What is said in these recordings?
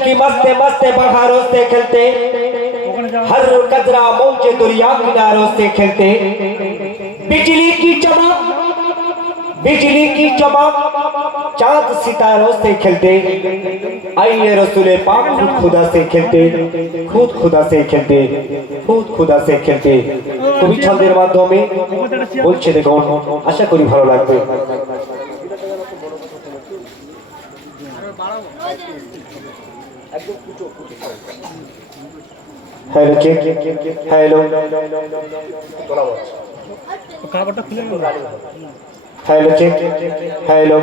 की मस्ते मस्ते बहारों से खेलते, हर कजरा मौजे दरिया किनारों से खेलते, बिजली की चमक चांद सितारों से खेलते, आइए रसूले पाक खुद खुदा से खेलते, खुद खुदा से खेलते, खुद खुदा से खेलते। কবি ছন্দের মাধ্যমে বলছে দেখুন, আশা করি ভালো লাগবে। হ্যালো চেক, হ্যালো কাপড়টা খুলে নিন। হ্যালো চেক, হ্যালো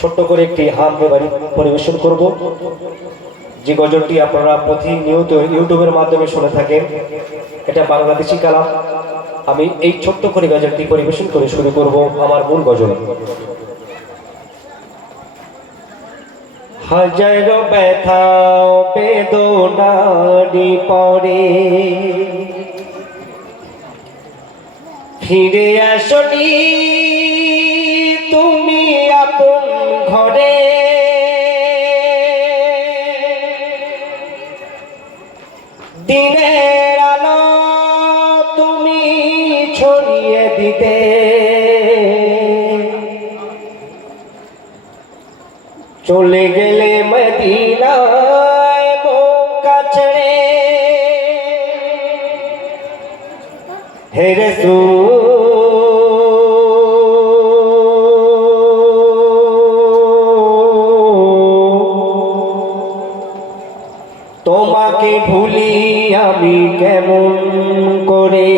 ছোট্ট করে একটি হামদে বাড়ি পরিবেশন করব, যে গজলটি আপনারা প্রতিনিয়ত ইউটিউবের মাধ্যমে শুনে থাকেন। এটা বাংলাদেশি কালাম। আমি এই ছোট্ট করে গজলটি পরিবেশন করে শুরু করব আমার মূল গজল। হাজারো ব্যথা বেদনারি পরে ফিরে আসনি তুমি আপন ঘরে, দিনের আলো তুমি ছড়িয়ে দিতে, চলে গেলে মদিনায় মক্কা ছেড়ে, হে রাসূল তোমাকে ভুলি আমি কেমন করে,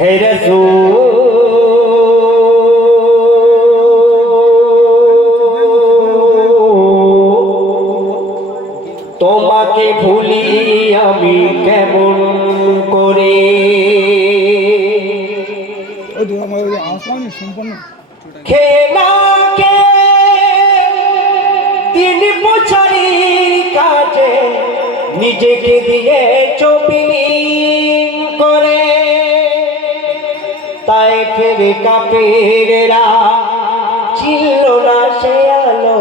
হে রাসূল তোমাকে ভুলি আমি কেমন করে। খেয়ে না দিন পোছারির কাজে নিজেকে দিয়ে বিলীন করে, তাই ফেরে কাফেরেরা ছিল না সে আলো,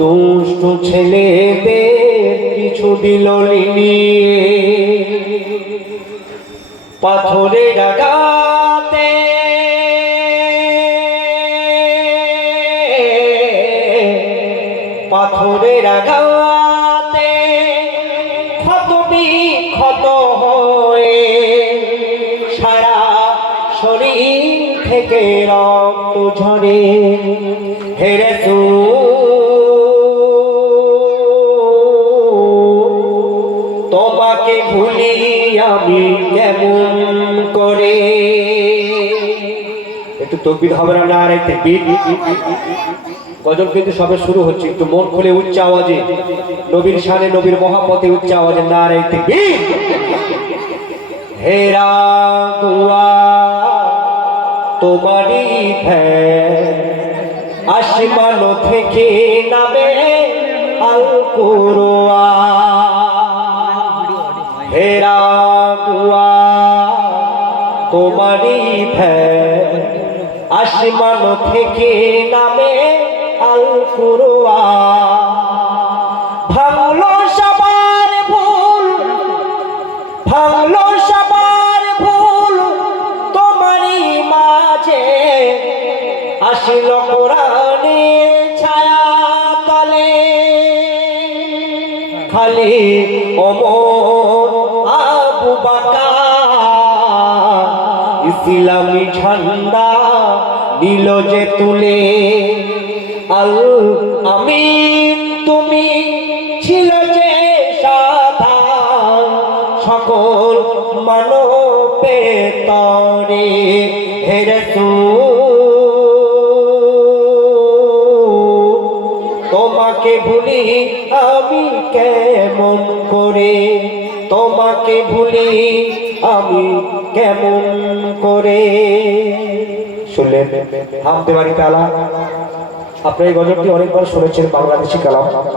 দুষ্ট ছেলেদের কিছু দিল নিয়ে, পাথরের আঘাতে পাথরের আঘাতে ক্ষত বিক্ষত হয়ে সারা শরীর থেকে রক্ত ঝরে, হে রাসূল তোমাকে ভুলি আমি কেমন করে। একটু তাকবীর হবে না? নারে তাকবীর। গজল কিন্তু সবে শুরু হচ্ছে, একটু মন খুলে উচ্চ আওয়াজে নবীর শানে নবীর মহাপথে উচ্চ আওয়াজে নারে তাকবীর। হেরা দুয়া তোমারই ধ্যান, আসমান থেকে নামে আল কুরআন, হেরা দুয়া তোমারই ধ্যান, আসমান থেকে নামে আল কুরআন। ভাঙলো সবার ভুল, ভাঙলো সবার ভুল তোমারই মাঝে, আসিল কোরআনের ছায়া তলে, খালি ওমর আবু বকর ইসলামী ঝান্ডা দিল যে তুলে, আল আমিন তুমি ছিল যে সাধারণ সকল মানবের তরে, হে রাসূল তোমাকে ভুলি আমি কেমন করে, তোমাকে ভুলি আমি কেমন করে। শুনলেন হামদে বাড়ি তালা। আপনারা এই গজলটি অনেকবার শুনেছেন, বাংলাদেশি কালাম।